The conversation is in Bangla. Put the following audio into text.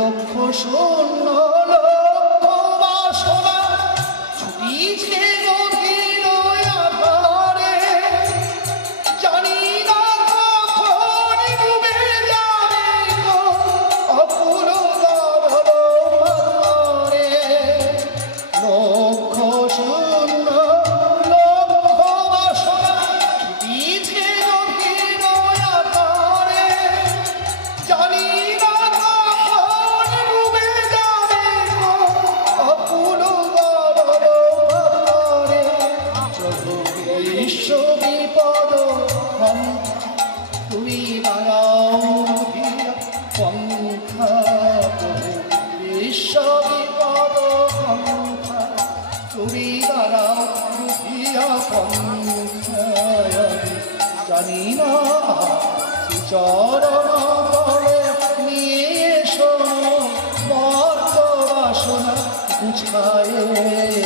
লক্ষ শূন্য লক্ষ বাসনা ছুটিছে গভীর আধারে, জানি না কখন ডুবে যাবে গো অকুল গহ্বর পাথরে। লক্ষ শূন্য লক্ষ বাসনা ছুটিছে গভীর আধারে, জানি না কখন ডুবে যাবে গো অকুল গহ্বর পাথরে। প্রভু বিশ্ব বিপদ তুমি বাড়াও রুধিয়া পন্থা, প্রভু বিশ্ব বিপদ তুমি বাড়াও রুধিয়া পন্থা। জানি না চরণ বলে নিয়ে এসো মর্ত বাসনা গুছায়ে।